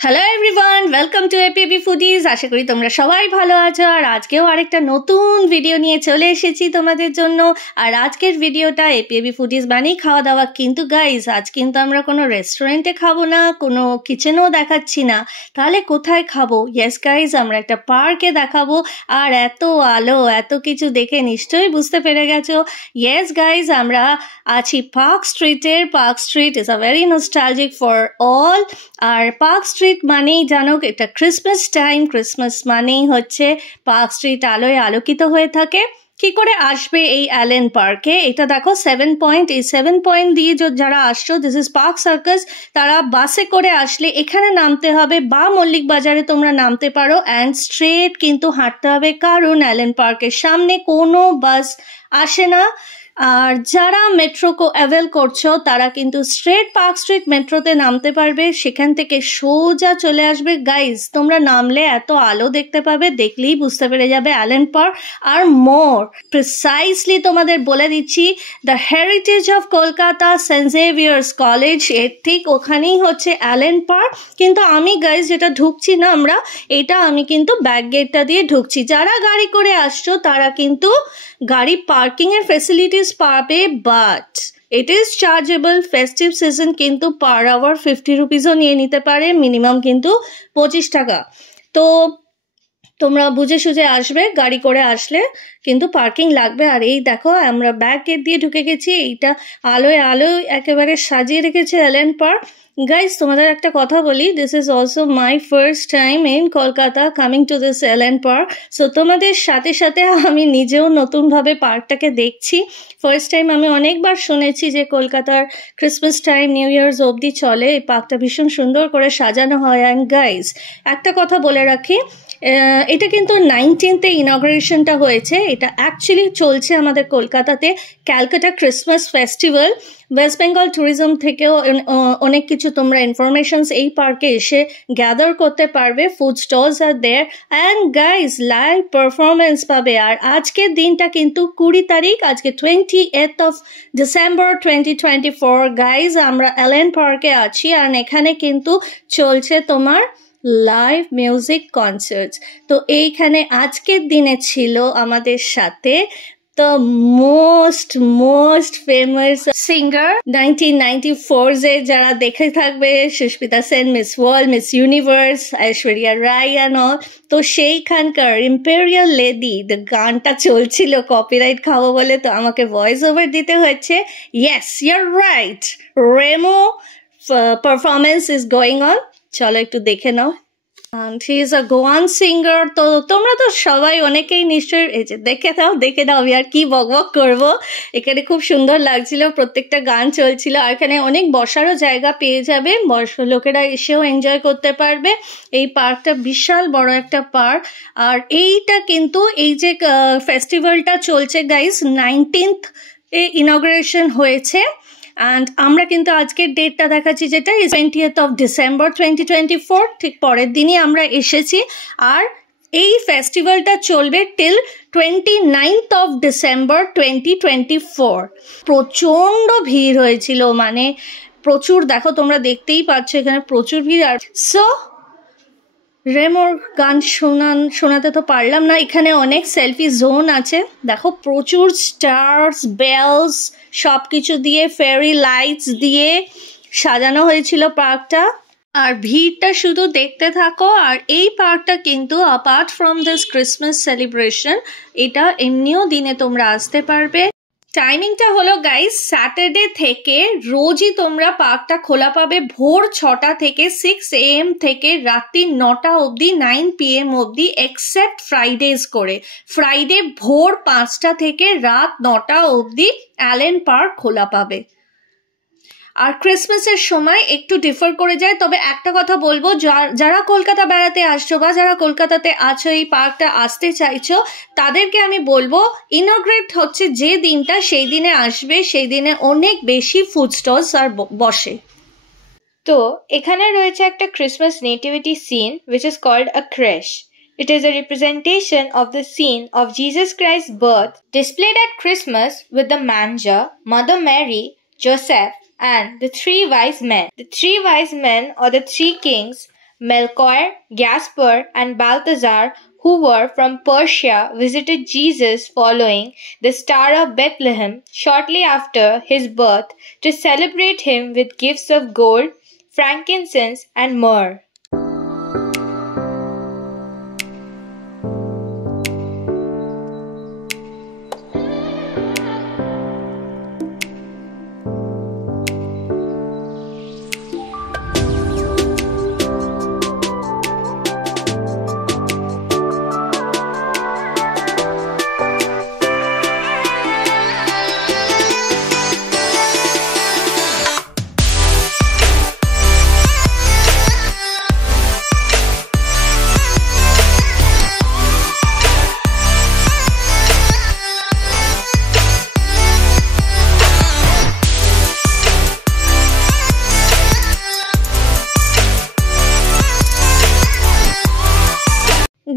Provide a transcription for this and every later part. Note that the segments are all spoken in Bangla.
Hello everyone, welcome to APAB Foodies. আশা করি তোমরা সবাই ভালো আছো। আর আজকেও আরেকটা নতুন ভিডিও নিয়ে চলে এসেছি তোমাদের জন্য। আর আজকের ভিডিওটা এপিএবি ফুডিজ বানিয়ে খাওয়া দাওয়া। কিন্তু গাইজ, আজ কিন্তু আমরা কোনো রেস্টুরেন্টে খাবো না, কোনো কিচেনেও দেখাচ্ছি না। তাহলে কোথায় খাবো? ইয়েস গাইজ, আমরা একটা পার্কে দেখাবো। আর এত আলো, এত কিছু দেখে নিশ্চয়ই বুঝতে পেরে গেছো। ইয়েস গাইজ, আমরা আছি পার্ক স্ট্রিটের। Park Street is a very nostalgic for all. আর পার্ক স্ট্রিট মানেই জানো এটা ক্রিসমাস টাইম। ক্রিসমাস মানেই হচ্ছে পার্ক স্ট্রিট আলোয় আলোকিত হয়ে থাকে। কি করে আসবে এই অ্যালেন পার্কে? এটা দেখো 7 পয়েন্ট। এই 7 পয়েন্ট দিয়ে যারা আসছো, দিস ইজ পার্ক সার্কাস, তারা বাসে করে আসলে এখানে নামতে হবে বা মল্লিক বাজারে তোমরা নামতে পারো। অ্যান্ড স্ট্রেট কিন্তু হাঁটতে হবে, কারণ অ্যালেন পার্কের সামনে কোনো বাস আসে না। আর যারা মেট্রো অ্যাভেল করছো তারা কিন্তু স্ট্রেট পার্ক স্ট্রিট মেট্রোতে নামতে পারবে, সেখান থেকে সোজা চলে আসবে। গাইজ, তোমরা নামলে এত আলো দেখতে পাবে, দেখলেই বুঝতে পেরে যাবে অ্যালেন পার্ক। আর মোর প্রিসাইসলি তোমাদের বলে দিচ্ছি, the heritage of Kolkata Saint Xavier's college, এর ঠিক ওখানেই হচ্ছে অ্যালেন পার্ক। কিন্তু আমি গাইজ যেটা ঢুকছি না আমরা, এটা আমি কিন্তু ব্যাক গেটটা দিয়ে ঢুকছি। যারা গাড়ি করে আসছো তারা কিন্তু গাড়ি পার্কিং এর ফেসিলিটিস পাবে, but it is chargeable. Festive season কিন্তু পার আওয়ার 50 রুপিসও নিয়ে নিতে পারে, মিনিমাম কিন্তু 25 টাকা। তো তোমরা বুঝে সুঝে আসবে, গাড়ি করে আসলে কিন্তু পার্কিং লাগবে। আর এই দেখো, আমরা ব্যাক গেট দিয়ে ঢুকে গেছি। এইটা আলোয় আলোয় একেবারে সাজিয়ে রেখেছে অ্যালেন পার্ক। গাইজ, তোমাদের একটা কথা বলি, this is also my first time in Kolkata coming to this Allen Park. So তোমাদের সাথে সাথে আমি নিজেও নতুনভাবে পার্কটাকে দেখছি। First time. আমি অনেকবার শুনেছি যে কলকাতার ক্রিসমাস টাইম, নিউ ইয়ার্স অবধি চলে এই পার্কটা, ভীষণ সুন্দর করে সাজানো হয়। অ্যান্ড গাইজ, একটা কথা বলে রাখি, এটা কিন্তু 19th ইনগ্রেশনটা হয়েছে। এটা অ্যাকচুয়ালি চলছে আমাদের কলকাতাতে Calcutta Christmas festival. West Bengal tourism থেকেও অনেক কিছু তোমরা ইনফরমেশনস এই পার্কে এসে গ্যাদার করতে পারবে। Food stalls are there, and guys live performance পাবে। আর আজকের দিনটা কিন্তু 20 তারিখ, আজকে 28th of December 2024। গাইজ, আমরা অ্যালেন পার্কে আছি, আর এখানে কিন্তু চলছে তোমার লাইভ মিউজিক কনসার্টস। তো এইখানে আজকের দিনে ছিল আমাদের সাথে the most famous singer 1994 যে যারা দেখে থাকবে, Sushmita Sen, Miss World, Miss Universe, Aishwarya Rai and all. তো সেইখানকার ইম্পেরিয়াল লেডি দ্য গানটা চলছিল, কপিরাইট খাবো বলে তো আমাকে ভয়েস ওভার দিতে হচ্ছে। Yes, your right, Reno performance is going on. চলো একটু দেখে নাও। She is a Goan singer। তো তোমরা তো সবাই অনেকেই নিশ্চয়ই এই যে দেখে দাও আমি আর কি বকবক করবো। এখানে খুব সুন্দর লাগছিল, প্রত্যেকটা গান চলছিল। আর এখানে অনেক বসারও জায়গা পেয়ে যাবে, বয়স্ক লোকেরা এসেও এনজয় করতে পারবে। এই পার্কটা বিশাল বড় একটা পার্ক। আর এইটা কিন্তু এই যে ফেস্টিভ্যালটা চলছে গাইজ, 19th ইনগ্রেশন হয়েছে। অ্যান্ড আমরা কিন্তু আজকের ডেটটা দেখাচ্ছি, যেটা 20th of December 2024, ঠিক পরের দিনই আমরা এসেছি। আর এই ফেস্টিভ্যালটা চলবে টিল 29th of December 2024। প্রচণ্ড ভিড় হয়েছিল, মানে প্রচুর, দেখো তোমরা দেখতেই পাচ্ছ এখানে প্রচুর ভিড়। আর সো রেমোর গান শোনাতে তো পারলাম না। এখানে অনেক সেলফি জোন আছে, দেখো প্রচুর স্টার্স, বেলস, সব কিছু দিয়ে, ফেরি লাইটস দিয়ে সাজানো হয়েছিল পার্কটা। আর ভিড়টা শুধু দেখতে থাকো। আর এই পার্কটা কিন্তু apart from this Christmas celebration, এটা এমনিও দিনে তোমরা আসতে পারবে। টাইমিংটা হলো গাইস, স্যাটারডে থেকে রোজই তোমরা পার্কটা খোলা পাবে ভোর 6টা থেকে 6 AM থেকে রাত্রি 9টা অবধি, 9 PM অবধি, এক্সেপ্ট ফ্রাইডেজ করে। ফ্রাইডে ভোর 5টা থেকে রাত 9টা অবধি অ্যালেন পার্ক খোলা পাবে। আর ক্রিসমাসের সময় একটু ডিফার করে যায়। তবে একটা কথা বলবো, যারা কলকাতা বেড়াতে আসছো বা যারা কলকাতাতে আছো, এই পার্কটা আসতে চাইছো, তাদেরকে আমি বলবো ইনগ্রেট হচ্ছে যে দিনটা, সেই দিনে আসবে। সেই দিনে অনেক বেশি ফুড স্টলস আর বসে। তো এখানে রয়েছে একটা Christmas nativity scene which is called a creche. It is a representation of the scene of Jesus Christ's birth displayed at Christmas with the manger, Mother Mary, Joseph and the three wise men. The three wise men, or the three kings, Melchior, Gaspar, and Balthazar, who were from Persia, visited Jesus following the Star of Bethlehem shortly after his birth to celebrate him with gifts of gold, frankincense, and myrrh.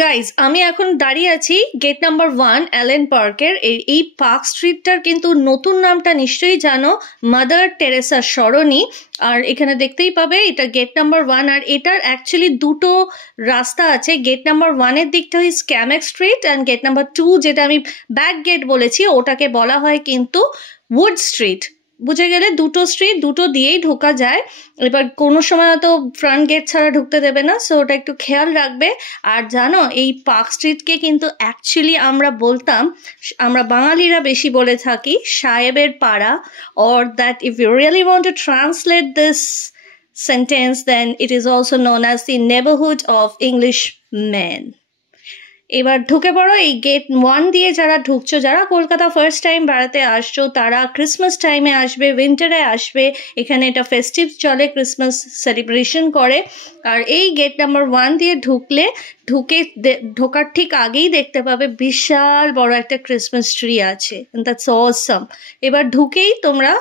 Guys, আমি এখন দাঁড়িয়ে আছি গেট নাম্বার 1 অ্যালেন পার্কের। এই পার্ক স্ট্রিটটার কিন্তু নতুন নামটা নিশ্চয়ই জানো, মাদার টেরেসা সরণি। আর এখানে দেখতেই পাবে এটা গেট নাম্বার 1, আর এটার অ্যাকচুয়ালি দুটো রাস্তা আছে। গেট নাম্বার 1-এর দিকটা হয় স্ক্যামেক স্ট্রিট, অ্যান্ড গেট নাম্বার 2 যেটা আমি ব্যাক গেট বলেছি ওটাকে বলা হয় কিন্তু উড স্ট্রিট। বুঝে গেলে দুটো স্ট্রিট, দুটো দিয়েই ঢোকা যায়। এবার কোনো সময় তো ফ্রন্ট গেট ছাড়া ঢুকতে দেবে না, সো ওটা একটু খেয়াল রাখবে। আর জানো, এই পার্ক স্ট্রিটকে কিন্তু অ্যাকচুয়ালি আমরা বলতাম, আমরা বাঙালিরা বেশি বলে থাকি সাহেবের পাড়া, or that if you really want to translate this sentence, then it is also known as the neighborhood of English men. এবার ঢুকে পড়ো। এই গেট 1 দিয়ে যারা ঢুকছো, যারা কলকাতা ফার্স্ট টাইম বেড়াতে আসছো, তারা ক্রিসমাস টাইমে আসবে, উইন্টারে আসবে। এখানে এটা ফেস্টিভ চলে, ক্রিসমাস সেলিব্রেশন করে। আর এই গেট নাম্বার 1 দিয়ে ঢোকার ঠিক আগেই দেখতে পাবে বিশাল বড় একটা ক্রিসমাস ট্রি আছে। That's awesome. এবার ঢুকেই তোমরা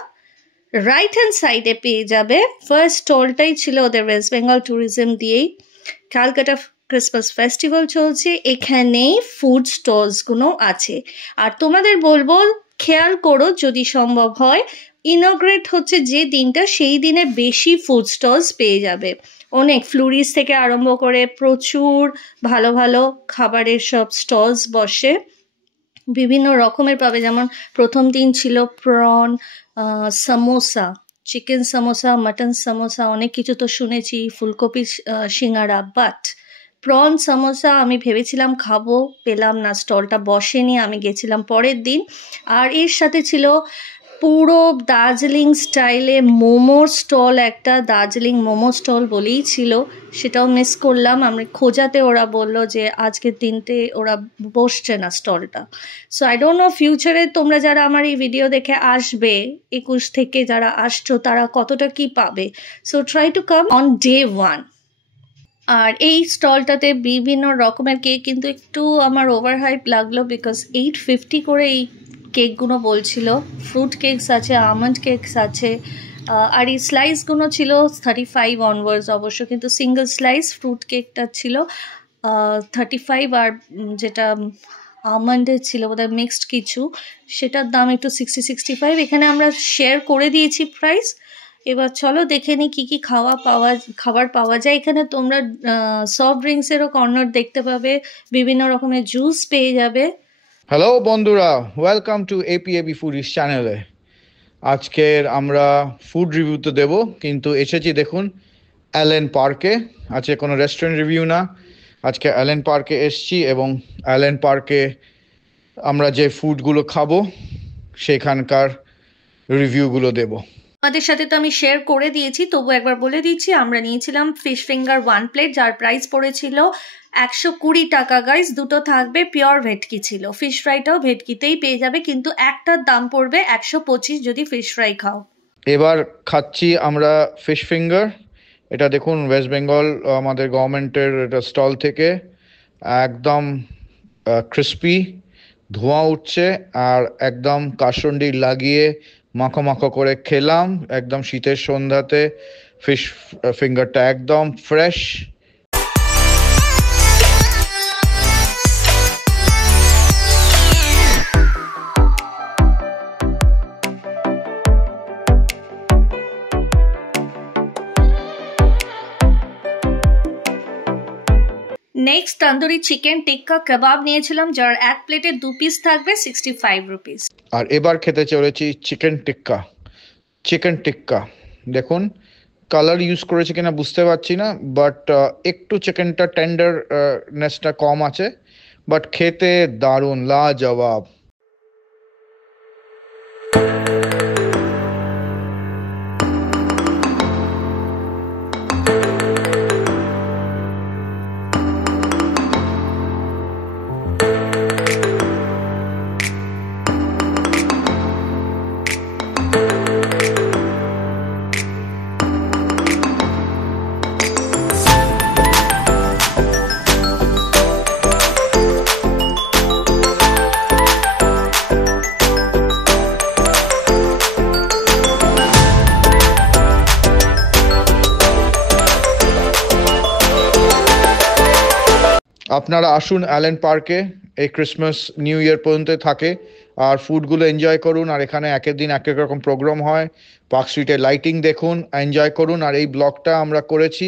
রাইট হ্যান্ড সাইডে পেয়ে যাবে ফার্স্ট স্টলটাই ছিল ওদের ওয়েস্ট বেঙ্গল ট্যুরিজম দিয়েই। ক্যালকাটা ক্রিসমাস ফেস্টিভ্যাল চলছে, এখানেই ফুড স্টলসগুলো আছে। আর তোমাদের বলবো খেয়াল করো, যদি সম্ভব হয় ইনগ্রেট হচ্ছে যে দিনটা, সেই দিনে বেশি ফুড স্টলস পেয়ে যাবে। অনেক ফ্লুরিস থেকে আরম্ভ করে প্রচুর ভালো ভালো খাবারের সব স্টলস বসে, বিভিন্ন রকমের পাবে। যেমন প্রথম দিন ছিল prawn samosa, chicken samosa, mutton samosa, অনেক কিছু তো শুনেছি, ফুলকপি সিঙ্গারা। বাট প্রন সামোসা আমি ভেবেছিলাম খাবো, পেলাম না, স্টলটা বসেনি, আমি গেছিলাম পরের দিন। আর এর সাথে ছিল পুরো দার্জিলিং স্টাইলে মোমোর স্টল, একটা দার্জিলিং মোমো স্টল বলেই ছিল, সেটাও মিস করলাম। আমি খোঁজাতে ওরা বললো যে আজকের দিনতে ওরা বসছে না স্টলটা। সো আই ডোন্ট নো ফিউচারে তোমরা যারা আমার এই ভিডিও দেখে আসবে, 21 থেকে যারা আসছো, তারা কতটা কি পাবে। So try to come on day 1। আর এই স্টলটাতে বিভিন্ন রকমের কেক, কিন্তু একটু আমার ওভারহাইপ লাগলো, বিকজ 850 করে এই কেকগুলো বলছিল। ফ্রুট কেকস আছে, আমন্ড কেকস আছে, আর এই স্লাইসগুলো ছিল 35 অনওয়ার্ডস অবশ্য, কিন্তু সিঙ্গেল স্লাইস ফ্রুট কেকটা ছিল 35, আর যেটা আমন্ডের ছিল বোধহয় মিক্সড কিছু, সেটার দাম একটু 60-65। এখানে আমরা শেয়ার করে দিয়েছি প্রাইস। এবার চলো দেখে নিই কী কী খাবার পাওয়া যায়। এখানে তোমরা সফট ড্রিঙ্কসেরও কর্নার দেখতে পাবে, বিভিন্ন রকমের জুস পেয়ে যাবে। হ্যালো বন্ধুরা, ওয়েলকাম টু এপিএবি ফুডিজ চ্যানেলে। আজকের আমরা ফুড রিভিউ তো দেবো, কিন্তু এসেছি দেখুন অ্যালেন পার্কে। আজকে কোনো রেস্টুরেন্ট রিভিউ না, আজকে অ্যালেন পার্কে এসছি, এবং অ্যালেন পার্কে আমরা যে ফুডগুলো খাবো সেখানকার রিভিউগুলো দেবো। আমাদের সাথে তো আমি শেয়ার করে দিয়েছি, তবু একবার বলে দিচ্ছি। আমরা নিয়েছিলাম ফিশ ফিঙ্গার 1 প্লেট, যার প্রাইস পড়েছিল 120 টাকা। গাইস, দুটো থাকবে, পিওর ভেটকি ছিল। ফিশ ফ্রাইটাও ভেটকিতেই পেয়ে যাবে, কিন্তু একটার দাম পড়বে 125 যদি ফিশ ফ্রাই খাও। এবার খাচ্ছি আমরা ফিশ ফিঙ্গার। এটা দেখুন ওয়েস্ট বেঙ্গল আমাদের গভর্নমেন্টের এটা স্টল থেকে, একদম ক্রিস্পি, ধোঁয়া উঠছে, আর একদম কাসুন্দি লাগিয়ে মাখো মাখো করে খেলাম একদম শীতের সন্ধ্যাতে। ফিশ ফিঙ্গারটা একদম ফ্রেশ। নেক্সট তন্দুরি চিকেন টিক্কা কাবাব নিয়েছিলাম, যার এক প্লেটে 2 পিস থাকবে, 65 রুপিস। আর এবার খেতে চলেছি চিকেন টিক্কা। দেখুন কালার ইউজ করেছে কিনা বুঝতে পারছি না, বাট একটু চিকেনটা টেন্ডারনেসটা কম আছে, বাট খেতে দারুণ, লাজবাব। আপনারা আসুন অ্যালেন পার্কে, এই ক্রিসমাস নিউ ইয়ার পর্যন্ত থাকে, আর ফুডগুলো এনজয় করুন। আর এখানে একের দিন এক এক রকম প্রোগ্রাম হয়, পার্ক স্ট্রিটে লাইটিং দেখুন, এনজয় করুন। আর এই ব্লগটা আমরা করেছি,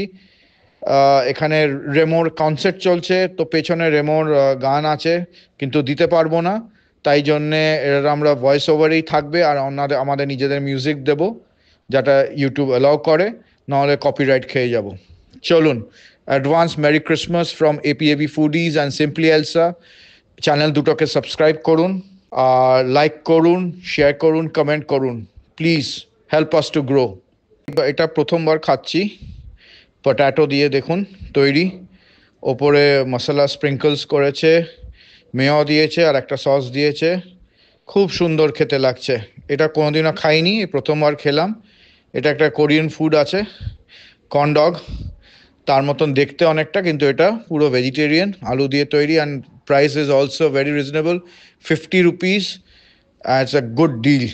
এখানে রেমোর কনসার্ট চলছে, তো পেছনে রেমোর গান আছে কিন্তু দিতে পারবো না, তাই জন্যে আমরা ভয়েস ওভারেই থাকবে, আর আমাদের নিজেদের মিউজিক দেব, যেটা ইউটিউব অ্যালাউ করে, নাহলে কপিরাইট খেয়ে যাব। চলুন, advance merry Christmas from APAB Foodies and Simply Elsa. Channel দুটোকে সাবস্ক্রাইব করুন, আর লাইক করুন, শেয়ার করুন, কমেন্ট করুন, please help us to grow. এটা প্রথমবার খাচ্ছি, পটাটো দিয়ে দেখুন তৈরি, ওপরে মশলা স্প্রিঙ্কলস করেছে, মেয় দিয়েছে আর একটা সস দিয়েছে, খুব সুন্দর খেতে লাগছে। এটা কোনোদিনও খাইনি, প্রথমবার খেলাম। এটা একটা কোরিয়ান ফুড আছে, কর্নডগ, তার মতন দেখতে অনেকটা, কিন্তু এটা পুরো ভেজিটেরিয়ান, আলু দিয়ে তৈরি, and price is also very reasonable, 50 rupees, it's a good deal.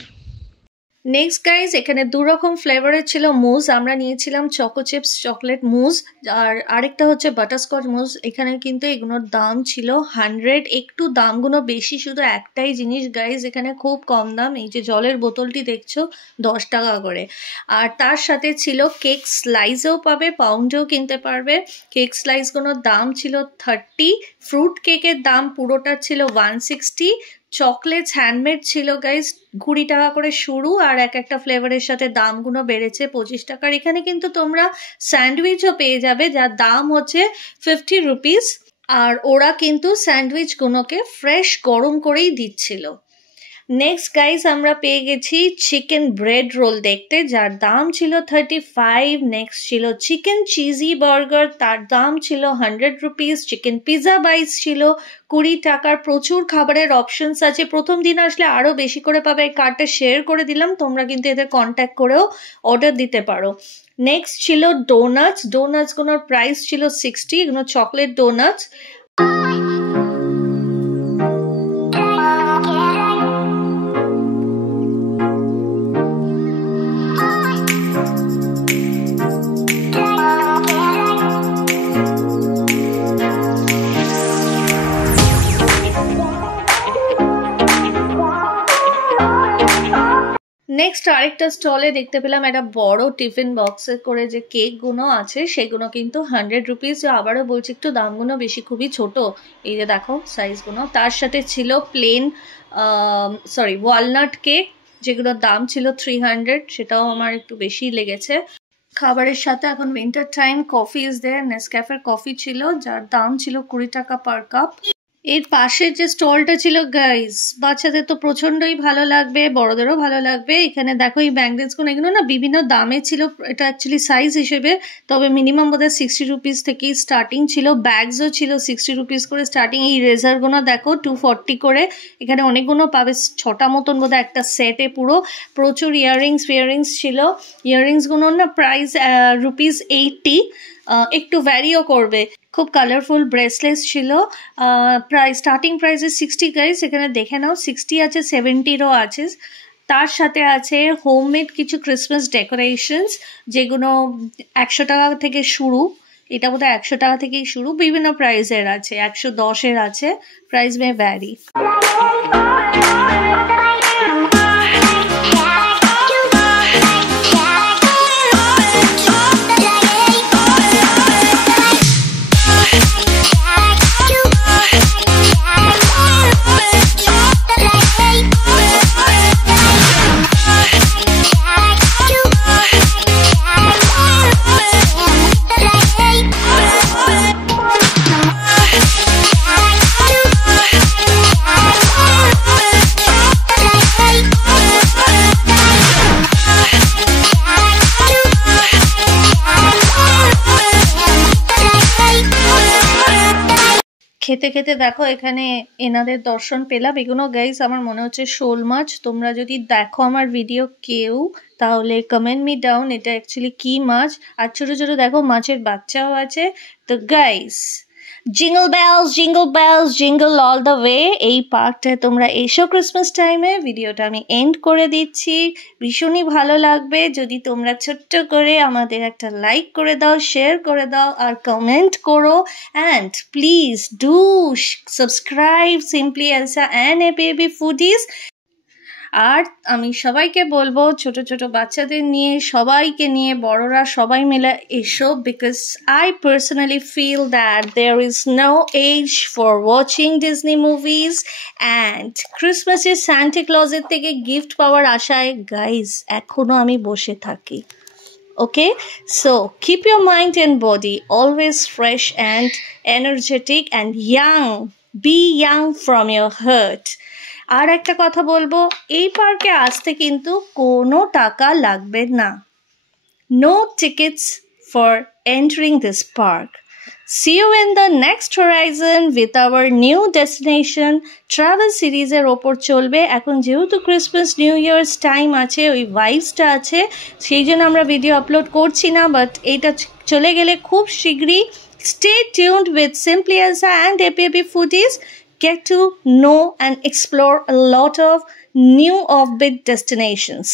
Next guys, এখানে 2 রকম ফ্লেভারের ছিল মুজ, আমরা নিয়েছিলাম চকো চিপস চকলেট মুজ, আর আরেকটা হচ্ছে বাটারস্কচ মুজ। এখানে কিন্তু এগুলোর দাম ছিল 100, একটু দামগুলো বেশি, শুধু একটাই জিনিস গাইজ এখানে খুব কম দাম, এই যে জলের বোতলটি দেখছো 10 টাকা করে। আর তার সাথে ছিল কেক স্লাইসও পাবে, পাউন্ডেও কিনতে পারবে। কেক স্লাইসগুলোর দাম ছিল 30, ফ্রুট কেকের দাম পুরোটা ছিল 160, চকলেটস হ্যান্ডমেড ছিল গাইজ 20 টাকা করে শুরু, আর এক একটা ফ্লেভারের সাথে দামগুলো বেড়েছে 25 টাকার। এখানে কিন্তু তোমরা স্যান্ডউইচও পেয়ে যাবে, যার দাম হচ্ছে 50 রুপিস, আর ওরা কিন্তু স্যান্ডউইচগুলোকে ফ্রেশ গরম করেই দিচ্ছিল। নেক্সট গাইজ, আমরা পেয়ে গেছি চিকেন ব্রেড রোল দেখতে, যার দাম ছিল 35। নেক্সট ছিল চিকেন চিজি বার্গার, তার দাম ছিল 100 রুপিস। চিকেন পিৎজা বাইস ছিল 20 টাকার। প্রচুর খাবারের অপশনস আছে, প্রথম দিন আসলে আরও বেশি করে পাবে, এই কার্ডটা শেয়ার করে দিলাম, তোমরা কিন্তু এদের কন্ট্যাক্ট করেও অর্ডার দিতে পারো। নেক্সট ছিল ডোনাটসগুলোর প্রাইস ছিল 60, এগুলো চকলেট ডোনাটস। নেক্সট আরেকটা স্টলে দেখতে পেলাম একটা বড় টিফিন বক্সে করে যে কেকগুলো আছে, সেগুলো কিন্তু 100 রুপিস। আবারও বলছি একটু দামগুলো বেশি, খুবই ছোট, এই যে দেখো সাইজগুলো। তার সাথে ছিল প্লেন ওয়ালনাট কেক, যেগুলোর দাম ছিল 300, সেটাও আমার একটু বেশি লেগেছে। খাবারের সাথে এখন winter time coffee is there, নেসক্যাফের কফি ছিল, যার দাম ছিল 20 টাকা পার কাপ। এর পাশের যে স্টলটা ছিল গাইস, বাচ্চাদের তো প্রচন্ডই ভালো লাগবে, বড়দেরও ভালো লাগবে। এখানে দেখো এই ব্যাঙ্গলসগুলো, এগুলো না বিভিন্ন দামে ছিল, এটা অ্যাকচুয়ালি সাইজ হিসেবে, তবে মিনিমাম বোধহয় 60 রুপিস থেকেই স্টার্টিং ছিল। ব্যাগসও ছিল 60 রুপিস করে স্টার্টিং। এই রেজারগুলো দেখো 240 করে, এখানে অনেকগুলো পাবে, 6টা মতন বোধহয় একটা সেটে পুরো। প্রচুর ইয়াররিংস ছিল, ইয়াররিংসগুলোর না প্রাইস রুপিস 80, একটু ভ্যারিও করবে। খুব কালারফুল ব্রেসলেটস ছিল, প্রাইস স্টার্টিং প্রাইস 60 গাইস, এখানে দেখে নাও 60 আছে, 70রও আছে। তার সাথে আছে হোমমেড কিছু ক্রিসমাস ডেকোরেশনস, যেগুলো 100 টাকা থেকে শুরু, এটা বোধহয় 100 টাকা থেকেই শুরু, বিভিন্ন প্রাইসের আছে, 110-এর আছে, প্রাইস মে ভ্যারি। খেতে খেতে দেখো এখানে এনাদের দর্শন পেলাম। এগুলো গাইস আমার মনে হচ্ছে শোল মাছ। তোমরা যদি দেখো আমার ভিডিও কেউ, তাহলে কমেন্ট মি ডাউন এটা অ্যাকচুয়ালি কি মাছ। আর ছোট ছোট দেখো মাছের বাচ্চাও আছে। তো guys, jingle bells jingle all the way. এই পার্কটায় তোমরা এসো ক্রিসমাস টাইমে। ভিডিওটা আমি এন্ড করে দিচ্ছি। ভীষণই ভালো লাগবে যদি তোমরা ছোট্ট করে আমাদের একটা লাইক করে দাও, শেয়ার করে দাও আর কমেন্ট করো। And please do subscribe Simply Elsa and APAB Foodies. আর আমি সবাইকে বলবো ছোট ছোট বাচ্চাদের নিয়ে, সবাইকে নিয়ে, বড়রা সবাই মিলে এসো, because I personally feel that there is no age for watching Disney movies. And ক্রিসমাসের সান্টা ক্লজের থেকে গিফট পাওয়ার আশায় গাইজ এখনও আমি বসে থাকি। Okay, so keep your mind and body always fresh and energetic and young. Be young from your heart. আর একটা কথা বলবো, এই পার্কে আসতে কিন্তু কোনো টাকা লাগবে না। No tickets for entering this park. See you in the next horizon with our new destination. Travel series এর ওপর চলবে। এখন যেহেতু ক্রিসমাস নিউ ইয়ার্স টাইম আছে, ওই ভাইবসটা আছে, সেই জন্য আমরা ভিডিও আপলোড করছি না, বাট এইটা চলে গেলে খুব শীঘ্রই। Stay tuned with Simply Elsa and APAB Foodies. Get to know and explore a lot of new offbeat destinations.